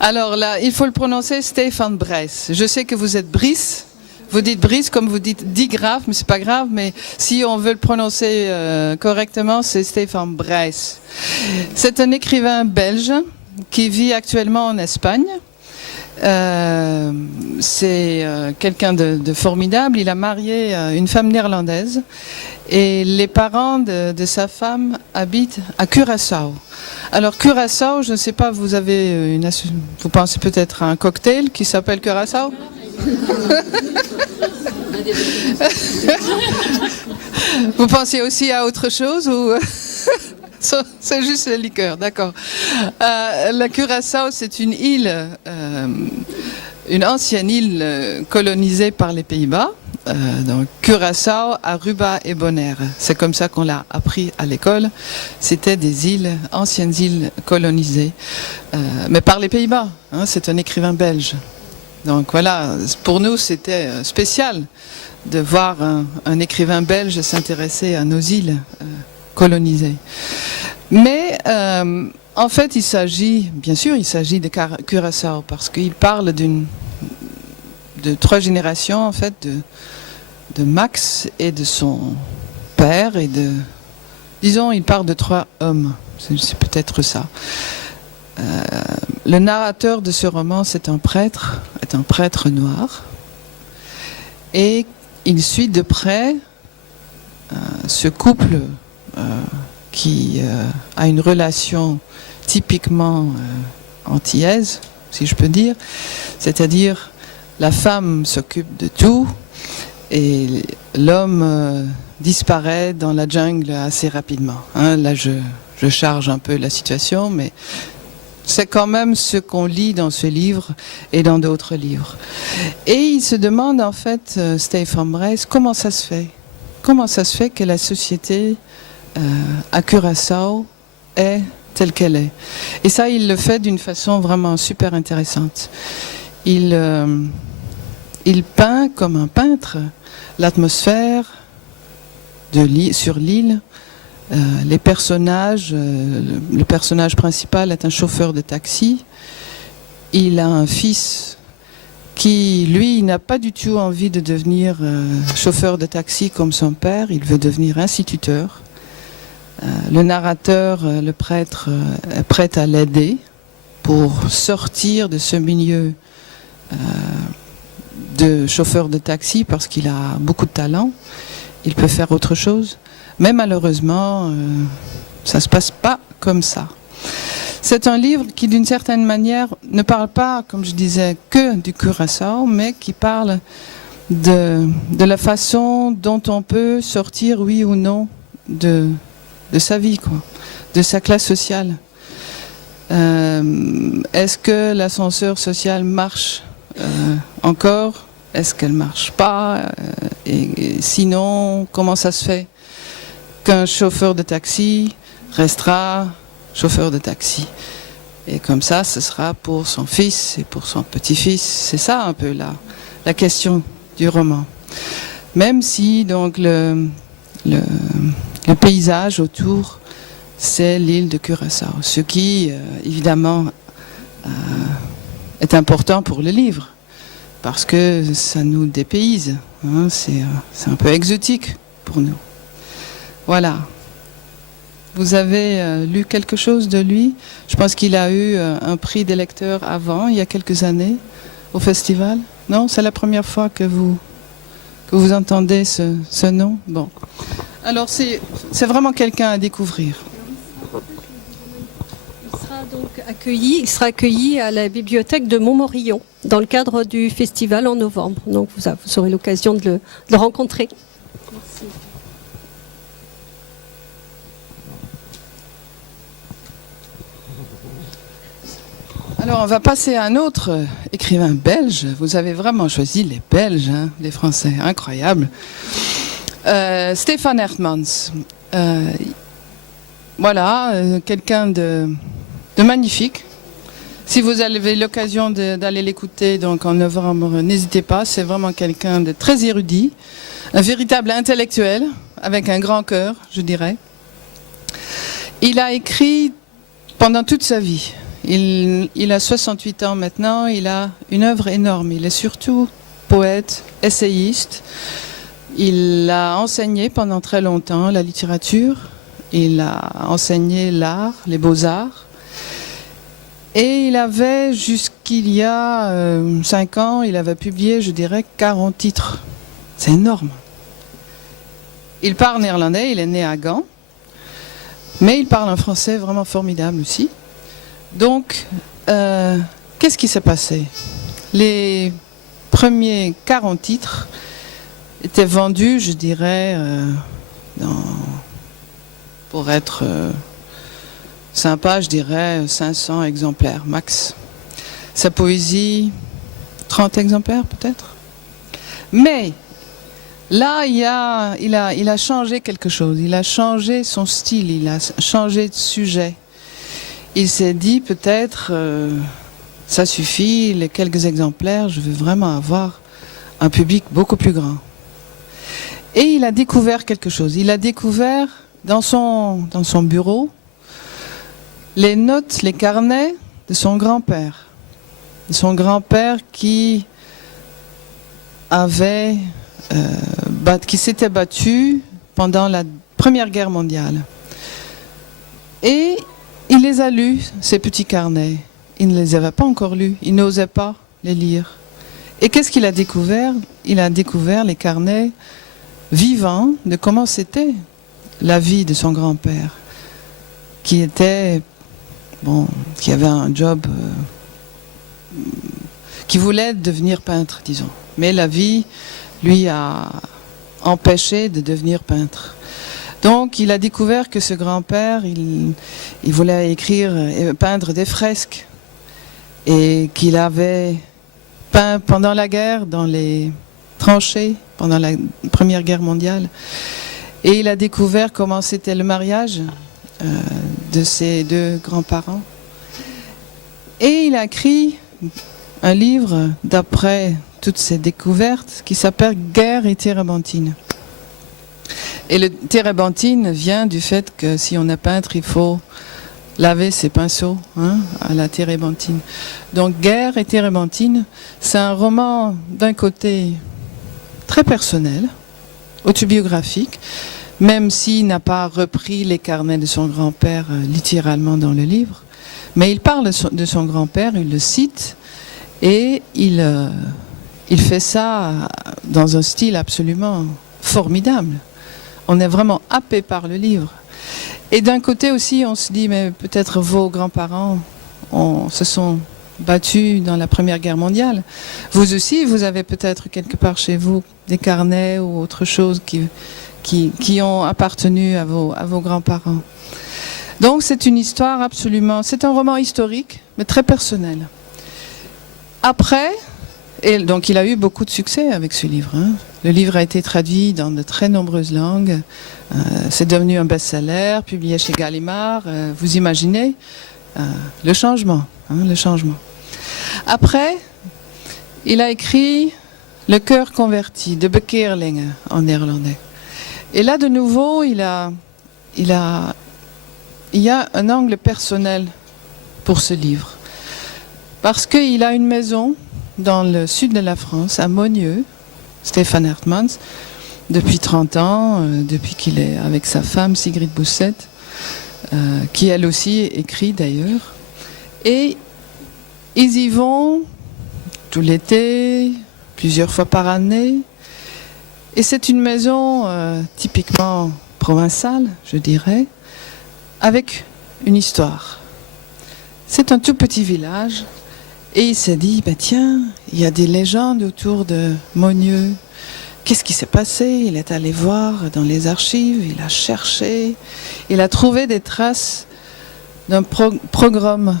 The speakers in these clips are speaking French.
Alors là, il faut le prononcer Stefan Brijs. Je sais que vous êtes Brice. Vous dites Brice comme vous dites Digraaf, mais c'est pas grave. Mais si on veut le prononcer correctement, c'est Stefan Brijs. C'est un écrivain belge qui vit actuellement en Espagne. C'est quelqu'un de formidable. Il a marié une femme néerlandaise et les parents de sa femme habitent à Curaçao. Alors Curaçao, je ne sais pas, vous pensez peut-être à un cocktail qui s'appelle Curaçao? Vous pensiez aussi à autre chose ou c'est juste la liqueur, d'accord. La Curaçao, c'est une île, une ancienne île colonisée par les Pays-Bas. Donc Curaçao, Aruba et Bonaire. C'est comme ça qu'on l'a appris à l'école. C'était des îles, anciennes îles colonisées, mais par les Pays-Bas. Hein, c'est un écrivain belge. Donc voilà, pour nous c'était spécial de voir un écrivain belge s'intéresser à nos îles colonisées. Mais en fait, il s'agit de Curaçao parce qu'il parle de 3 générations en fait de Max et de son père et disons, il parle de 3 hommes. C'est peut-être ça. Le narrateur de ce roman, c'est un prêtre noir, et il suit de près ce couple qui a une relation typiquement antillaise, si je peux dire, c'est-à-dire la femme s'occupe de tout et l'homme disparaît dans la jungle assez rapidement. Hein, là, je charge un peu la situation, mais c'est quand même ce qu'on lit dans ce livre et dans d'autres livres. Et il se demande en fait, Stefan Brijs, comment ça se fait? Comment ça se fait que la société à Curaçao est telle qu'elle est? Et ça, il le fait d'une façon vraiment super intéressante. Il peint comme un peintre l'atmosphère sur l'île. Les personnages, le personnage principal est un chauffeur de taxi. Il a un fils qui, lui, n'a pas du tout envie de devenir chauffeur de taxi comme son père. Il veut devenir instituteur. Le narrateur, le prêtre, est prêt à l'aider pour sortir de ce milieu de chauffeur de taxi parce qu'il a beaucoup de talent. Il peut faire autre chose. Mais malheureusement, ça ne se passe pas comme ça. C'est un livre qui, d'une certaine manière, ne parle pas, comme je disais, que du Curaçao, mais qui parle de la façon dont on peut sortir, oui ou non, de sa vie, quoi, de sa classe sociale. Est-ce que l'ascenseur social marche encore? Est-ce qu'elle ne marche pas? Et sinon, comment ça se fait qu'un chauffeur de taxi restera chauffeur de taxi? Et comme ça, ce sera pour son fils et pour son petit-fils. C'est ça un peu la question du roman. Même si donc le paysage autour, c'est l'île de Curaçao. Ce qui, évidemment, est important pour le livre. Parce que ça nous dépayse. Hein, c'est un peu exotique pour nous. Voilà. Vous avez lu quelque chose de lui? Je pense qu'il a eu un prix des lecteurs avant, il y a quelques années, au festival. Non, c'est la première fois que vous entendez ce nom. Bon. Alors c'est vraiment quelqu'un à découvrir. Il sera accueilli à la bibliothèque de Montmorillon dans le cadre du festival en novembre. Donc vous aurez l'occasion de le rencontrer. Merci. Alors on va passer à un autre écrivain belge. Vous avez vraiment choisi les Belges, hein, les Français, incroyable. Stefan Hermans. Voilà, quelqu'un de magnifique. Si vous avez l'occasion d'aller l'écouter donc en novembre, n'hésitez pas. C'est vraiment quelqu'un de très érudit, un véritable intellectuel avec un grand cœur, je dirais. Il a écrit pendant toute sa vie. Il a 68 ans maintenant, il a une œuvre énorme. Il est surtout poète, essayiste. Il a enseigné pendant très longtemps la littérature. Il a enseigné l'art, les beaux-arts. Et il avait, jusqu'il y a 5 ans, il avait publié, je dirais, 40 titres. C'est énorme. Il parle néerlandais, il est né à Gand. Mais il parle un français vraiment formidable aussi. Donc, qu'est-ce qui s'est passé? Les premiers 40 titres étaient vendus, je dirais, pour être sympa, je dirais 500 exemplaires max. Sa poésie, 30 exemplaires peut-être. Mais là, il a changé quelque chose. Il a changé son style, il a changé de sujet. Il s'est dit peut-être, ça suffit, les quelques exemplaires, je veux vraiment avoir un public beaucoup plus grand. Et il a découvert quelque chose. Il a découvert dans son bureau les notes, les carnets de son grand-père. De son grand-père qui s'était battu pendant la Première Guerre mondiale. Et il les a lus, ces petits carnets. Il ne les avait pas encore lus, il n'osait pas les lire. Et qu'est-ce qu'il a découvert? Il a découvert les carnets vivants de comment c'était la vie de son grand-père, qui avait un job, qui voulait devenir peintre, disons. Mais la vie lui a empêché de devenir peintre. Donc, il a découvert que ce grand-père, il voulait peindre des fresques. Et qu'il avait peint pendant la guerre, dans les tranchées, pendant la Première Guerre mondiale. Et il a découvert comment c'était le mariage de ses deux grands-parents. Et il a écrit un livre d'après toutes ces découvertes qui s'appelle « Guerre et térébenthine ». Et le térébenthine vient du fait que si on est peintre, il faut laver ses pinceaux à la térébenthine. Donc Guerre et térébenthine, c'est un roman d'un côté très personnel, autobiographique, même s'il n'a pas repris les carnets de son grand-père littéralement dans le livre. Mais il parle de son grand-père, il le cite, et il fait ça dans un style absolument formidable. On est vraiment happé par le livre. Et d'un côté aussi, on se dit, mais peut-être vos grands-parents se sont battus dans la Première Guerre mondiale. Vous aussi, vous avez peut-être quelque part chez vous des carnets ou autre chose qui ont appartenu à vos grands-parents. Donc c'est une histoire absolument... C'est un roman historique, mais très personnel. Après... Et donc il a eu beaucoup de succès avec ce livre. Le livre a été traduit dans de très nombreuses langues. C'est devenu un best-seller, publié chez Gallimard. Vous imaginez le changement, le changement. Après, il a écrit Le cœur converti, de Bekeerlinge en néerlandais. Et là, de nouveau, il y a un angle personnel pour ce livre. Parce qu'il a une maison dans le sud de la France, à Monnieu, Stéphane Hertmans, depuis 30 ans, depuis qu'il est avec sa femme Sigrid Bousset, qui elle aussi écrit d'ailleurs. Et ils y vont tout l'été, plusieurs fois par année. Et c'est une maison typiquement provençale, je dirais, avec une histoire. C'est un tout petit village. Et il s'est dit, tiens, il y a des légendes autour de Monnieu. Qu'est-ce qui s'est passé? Il est allé voir dans les archives, il a cherché, il a trouvé des traces d'un pogrom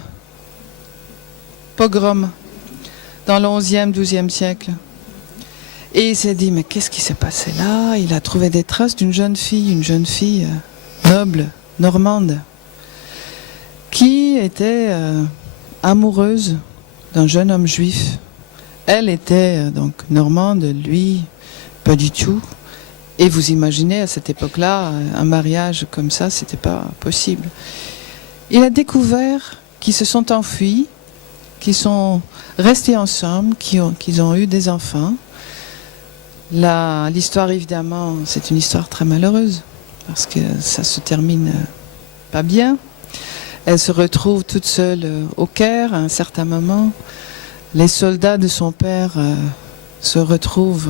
dans le 11e, 12e siècle. Et il s'est dit, mais qu'est-ce qui s'est passé là? Il a trouvé des traces d'une jeune fille noble, normande, qui était amoureuse d'un jeune homme juif. Elle était donc normande, lui, pas du tout. Et vous imaginez, à cette époque-là, un mariage comme ça, c'était pas possible. Il a découvert qui se sont enfuis, qui sont restés ensemble, qui ont eu des enfants. L'histoire, évidemment, c'est une histoire très malheureuse, parce que ça se termine pas bien. Elle se retrouve toute seule au Caire à un certain moment. Les soldats de son père se trouvent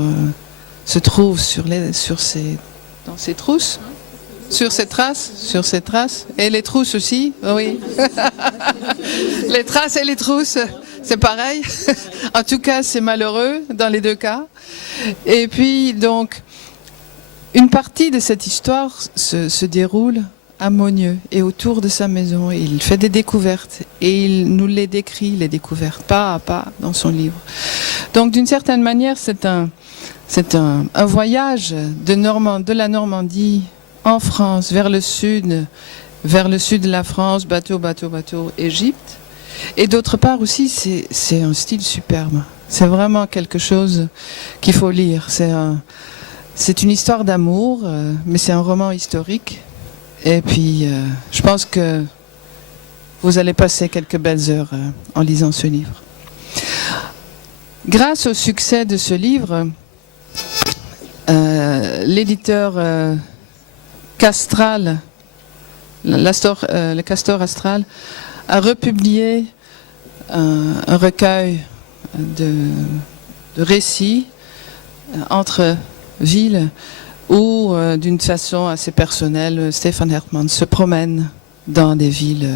dans ses trousses, sur ses traces, et les trousses aussi, oui. Les traces et les trousses, c'est pareil. En tout cas, c'est malheureux dans les deux cas. Et puis, donc, une partie de cette histoire se déroule à Monieux et autour de sa maison. Il fait des découvertes et il nous les décrit, les découvertes, pas à pas, dans son livre. Donc, d'une certaine manière, c'est un voyage de la Normandie en France, vers le sud de la France, bateau, Égypte. Et d'autre part aussi, c'est un style superbe. C'est vraiment quelque chose qu'il faut lire. C'est une histoire d'amour, mais c'est un roman historique. Et puis, je pense que vous allez passer quelques belles heures en lisant ce livre. Grâce au succès de ce livre, l'éditeur Castral, le Castor Astral, a republié un recueil de récits entre villes où, d'une façon assez personnelle, Stefan Hertmann se promène dans des villes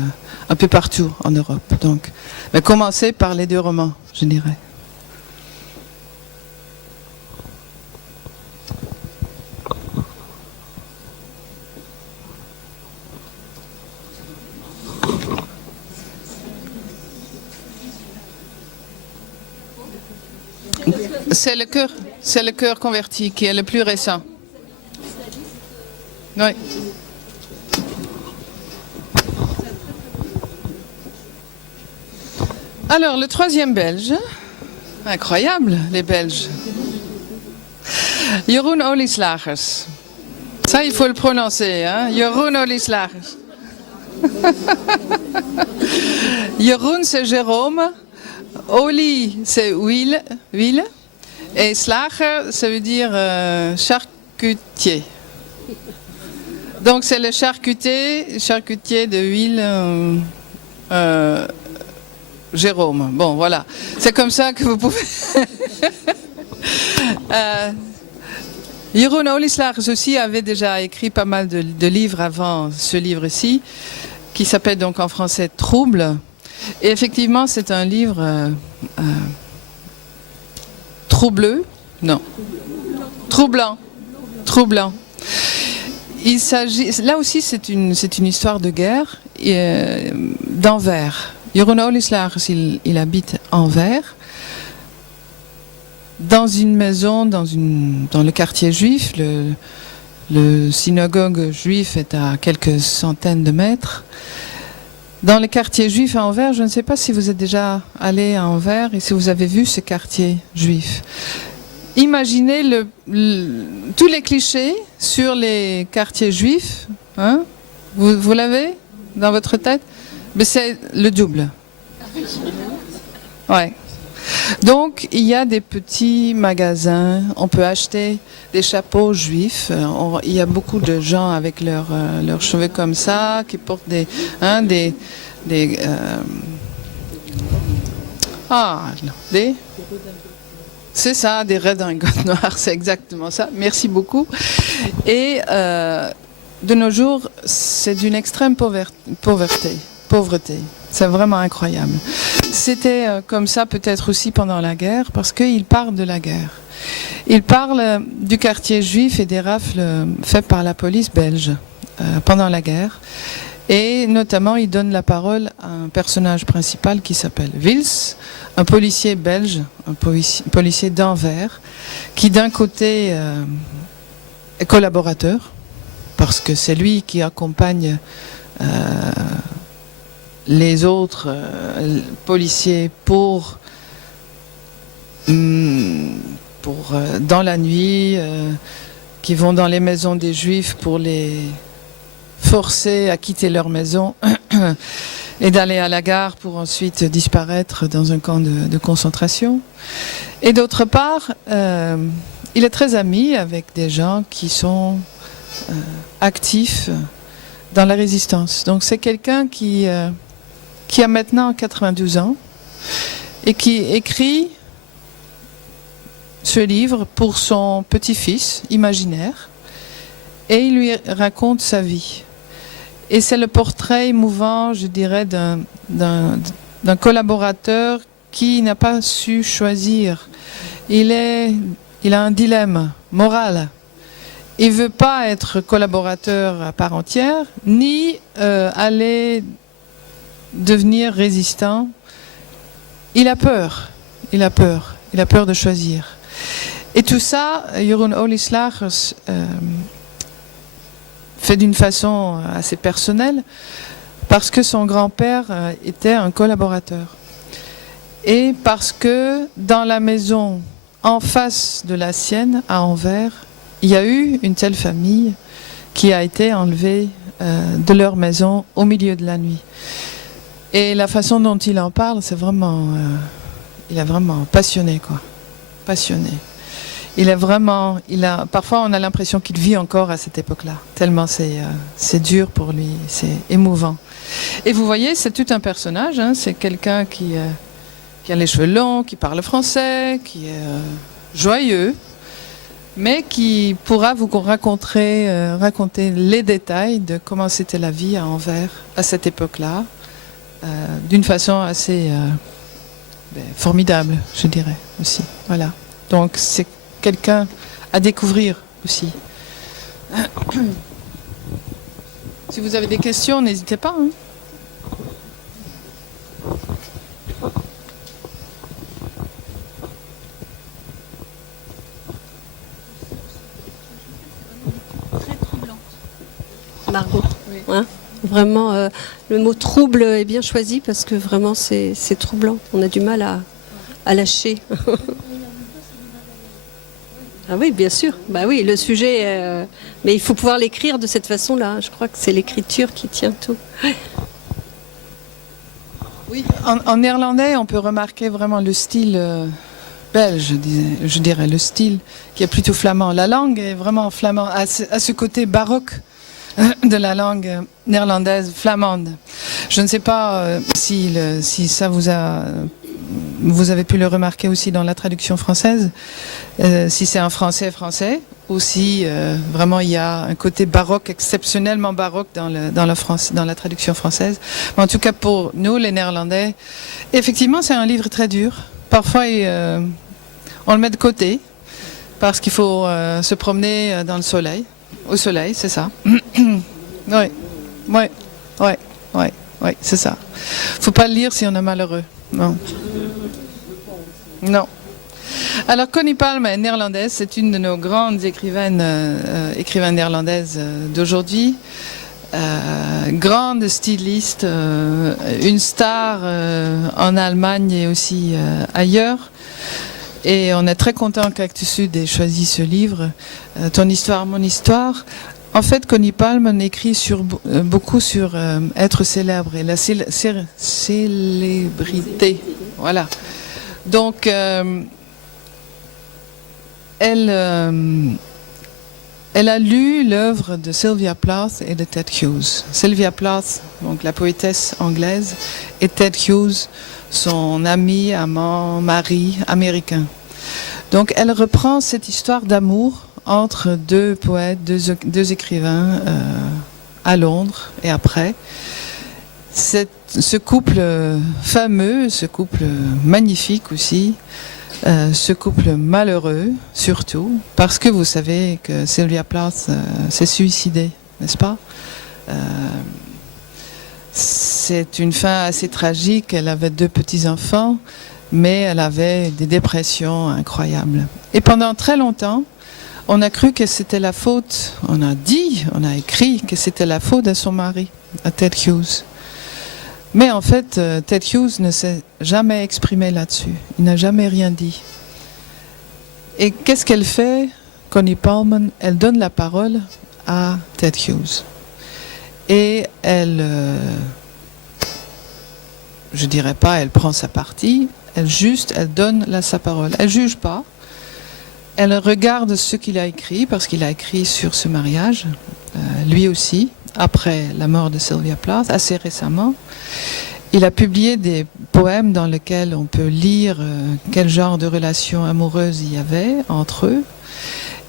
un peu partout en Europe. Donc, mais commencer par les deux romans, je dirais. C'est le cœur converti qui est le plus récent. Oui. Alors, le troisième Belge, incroyable, les Belges. Jeroen Olieslagers. Ça, il faut le prononcer, hein? Jeroen Olieslagers. Jeroen, c'est Jérôme. Oli, c'est huile. Et slager, ça veut dire charcutier. Donc c'est le charcutier de huile Jérôme. Bon, voilà. C'est comme ça que vous pouvez... Jeroen Olieslagers aussi avait déjà écrit pas mal de livres avant ce livre-ci, qui s'appelle donc en français Trouble. Et effectivement, c'est un livre troubleux, non, troublant. Il s'agit, là aussi, c'est une histoire de guerre d'Anvers. Jeroen Olieslagers, il habite Anvers, dans une maison, dans le quartier juif. Le synagogue juif est à quelques centaines de mètres. Dans le quartier juif à Anvers, je ne sais pas si vous êtes déjà allé à Anvers et si vous avez vu ce quartier juif. Imaginez tous les clichés sur les quartiers juifs. Hein? Vous l'avez dans votre tête? Mais c'est le double. Ouais. Donc, il y a des petits magasins, on peut acheter des chapeaux juifs. Il y a beaucoup de gens avec leurs cheveux comme ça, qui portent c'est ça, des redingotes noires, c'est exactement ça. Merci beaucoup. Et de nos jours, c'est d'une extrême pauvreté. C'est vraiment incroyable. C'était comme ça peut-être aussi pendant la guerre, parce qu'il parle de la guerre. Il parle du quartier juif et des rafles faites par la police belge pendant la guerre. Et notamment, il donne la parole à un personnage principal qui s'appelle Wils, un policier belge, un policier d'Anvers, qui d'un côté est collaborateur, parce que c'est lui qui accompagne les autres policiers pour dans la nuit, qui vont dans les maisons des Juifs pour les forcer à quitter leur maison. et d'aller à la gare pour ensuite disparaître dans un camp de concentration. Et d'autre part, il est très ami avec des gens qui sont actifs dans la résistance. Donc c'est quelqu'un qui a maintenant 92 ans et qui écrit ce livre pour son petit-fils imaginaire et il lui raconte sa vie. Et c'est le portrait émouvant, je dirais, d'un collaborateur qui n'a pas su choisir. Il a un dilemme moral. Il ne veut pas être collaborateur à part entière, ni aller devenir résistant. Il a peur. Il a peur. Il a peur de choisir. Et tout ça, Jeroen Olieslagers fait d'une façon assez personnelle, parce que son grand-père était un collaborateur. Et parce que dans la maison en face de la sienne, à Anvers, il y a eu une telle famille qui a été enlevée de leur maison au milieu de la nuit. Et la façon dont il en parle, c'est vraiment... il est vraiment passionné, quoi. Passionné. Parfois, on a l'impression qu'il vit encore à cette époque-là. Tellement c'est dur pour lui, c'est émouvant. Et vous voyez, c'est tout un personnage. Hein, c'est quelqu'un qui a les cheveux longs, qui parle français, qui est joyeux, mais qui pourra vous raconter les détails de comment c'était la vie à Anvers à cette époque-là, d'une façon assez formidable, je dirais aussi. Voilà. Donc c'est quelqu'un à découvrir aussi. Si vous avez des questions, n'hésitez pas. Hein. Très troublante. Margot. Oui. Hein, vraiment, le mot trouble est bien choisi parce que vraiment c'est troublant. On a du mal à lâcher. Ah oui, bien sûr. Bah oui, le sujet. Mais il faut pouvoir l'écrire de cette façon-là. Je crois que c'est l'écriture qui tient tout. Oui, en néerlandais, on peut remarquer vraiment le style belge, je dirais, le style qui est plutôt flamand. La langue est vraiment flamand, à ce côté baroque de la langue néerlandaise flamande. Je ne sais pas si ça vous avez pu le remarquer aussi dans la traduction française, si c'est un français ou si vraiment il y a un côté baroque, exceptionnellement baroque dans la traduction française. Mais en tout cas pour nous, les Néerlandais, effectivement c'est un livre très dur. Parfois on le met de côté parce qu'il faut se promener dans le soleil. Au soleil, c'est ça. Oui, c'est ça. Faut pas le lire si on est malheureux. Non. Non. Alors Connie Palme est néerlandaise, c'est une de nos grandes écrivaines néerlandaises d'aujourd'hui. Grande styliste, une star en Allemagne et aussi ailleurs. Et on est très content qu'Actes Sud ait choisi ce livre, Ton histoire, mon histoire. En fait, Connie Palme écrit beaucoup sur être célèbre et la célébrité. Voilà. Donc, elle a lu l'œuvre de Sylvia Plath et de Ted Hughes. Sylvia Plath, donc la poétesse anglaise, et Ted Hughes, son ami, amant, mari américain. Donc elle reprend cette histoire d'amour entre deux poètes, deux écrivains à Londres et après. Ce couple fameux, ce couple magnifique aussi, ce couple malheureux surtout, parce que vous savez que Sylvia Plath s'est suicidée, n'est-ce pas? C'est une fin assez tragique, elle avait 2 petits-enfants, mais elle avait des dépressions incroyables. Et pendant très longtemps, on a cru que c'était la faute, on a écrit que c'était la faute de son mari, à Ted Hughes. Mais en fait, Ted Hughes ne s'est jamais exprimé là-dessus, il n'a jamais rien dit. Et qu'est-ce qu'elle fait, Connie Palme? Elle donne la parole à Ted Hughes. Et elle je dirais pas, elle prend sa partie, elle donne sa parole. Elle juge pas. Elle regarde ce qu'il a écrit, parce qu'il a écrit sur ce mariage, lui aussi, après la mort de Sylvia Plath, assez récemment. Il a publié des poèmes dans lesquels on peut lire quel genre de relation amoureuse il y avait entre eux.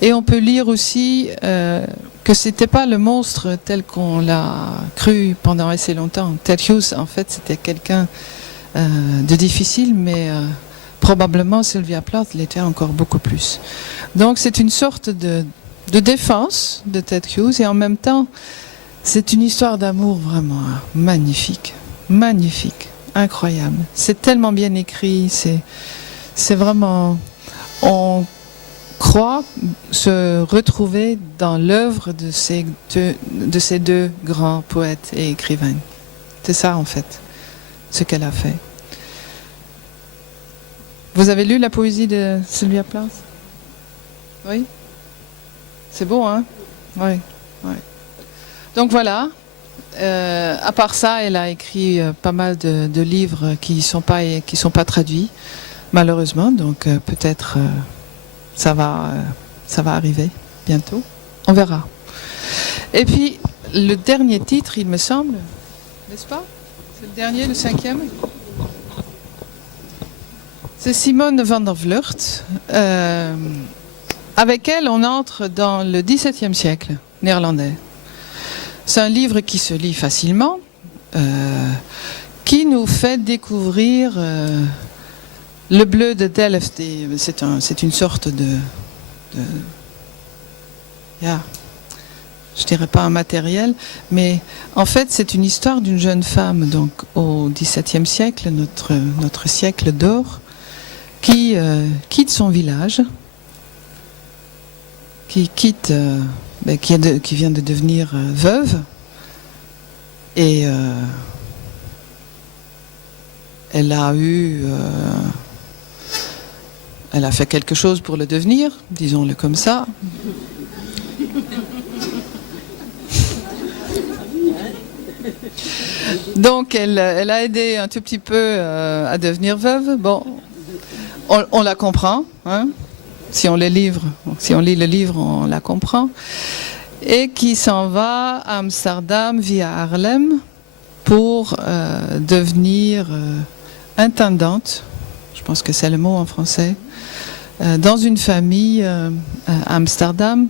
Et on peut lire aussi que c'était pas le monstre tel qu'on l'a cru pendant assez longtemps. Ted Hughes, en fait, c'était quelqu'un de difficile, mais probablement Sylvia Plath l'était encore beaucoup plus. Donc c'est une sorte de défense de Ted Hughes, et en même temps, c'est une histoire d'amour vraiment magnifique. Magnifique, incroyable. C'est tellement bien écrit, c'est vraiment... On croit se retrouver dans l'œuvre de ces deux grands poètes et écrivains. C'est ça, en fait, ce qu'elle a fait. Vous avez lu la poésie de Sylvia Plath? Oui? C'est beau, hein? Oui. Oui. Donc voilà. À part ça, elle a écrit pas mal de livres qui sont pas traduits, malheureusement. Donc peut-être ça va arriver bientôt. On verra. Et puis le dernier titre, il me semble, n'est-ce pas? C'est le dernier, le 5e. C'est Simone van der Vlucht. Avec elle, on entre dans le XVIIe siècle néerlandais. C'est un livre qui se lit facilement, qui nous fait découvrir le bleu de Delft. C'est une sorte je dirais pas un matériel, mais en fait c'est une histoire d'une jeune femme, donc au XVIIe siècle, notre siècle d'or, qui quitte son village, qui vient de devenir veuve, et elle a fait quelque chose pour le devenir, disons-le comme ça. Donc elle a aidé un tout petit peu à devenir veuve. Bon, on la comprend, hein? Si on lit le livre, on la comprend. Et qui s'en va à Amsterdam via Haarlem pour devenir intendante, je pense que c'est le mot en français, dans une famille à Amsterdam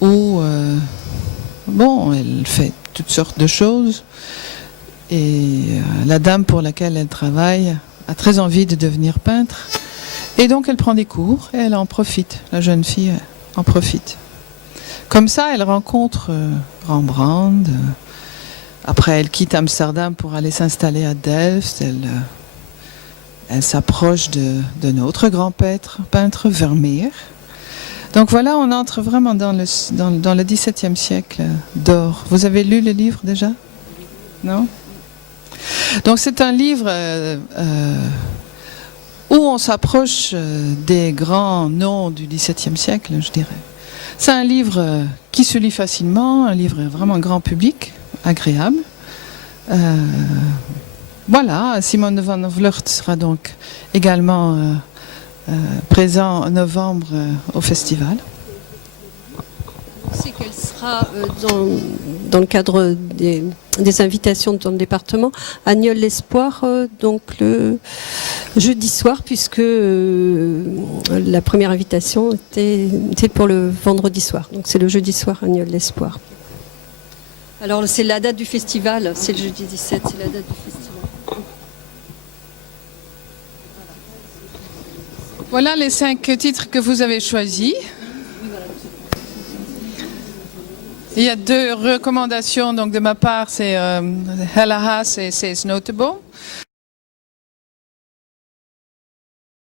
où elle fait toutes sortes de choses, et la dame pour laquelle elle travaille a très envie de devenir peintre, et donc elle prend des cours et elle en profite, la jeune fille en profite. Comme ça, elle rencontre Rembrandt. Après, elle quitte Amsterdam pour aller s'installer à Delft. Elle s'approche d'un autre grand peintre, Vermeer. Donc voilà, on entre vraiment dans le XVIIe siècle d'or. Vous avez lu le livre déjà? Non? Donc c'est un livre où on s'approche des grands noms du XVIIe siècle, je dirais. C'est un livre qui se lit facilement, un livre vraiment grand public, agréable. Voilà, Simone van der Vlucht sera donc également présent en novembre au festival. C'est qu'elle sera dans le cadre des invitations dans le département à Nieul-l'Espoir, donc le jeudi soir, puisque la première invitation était pour le vendredi soir. Donc c'est le jeudi soir à Nieul-l'Espoir. Alors c'est la date du festival, c'est le jeudi 17, c'est la date du festival. Voilà les 5 titres que vous avez choisis. Il y a 2 recommandations donc de ma part, c'est Hella Haas et Says Notable.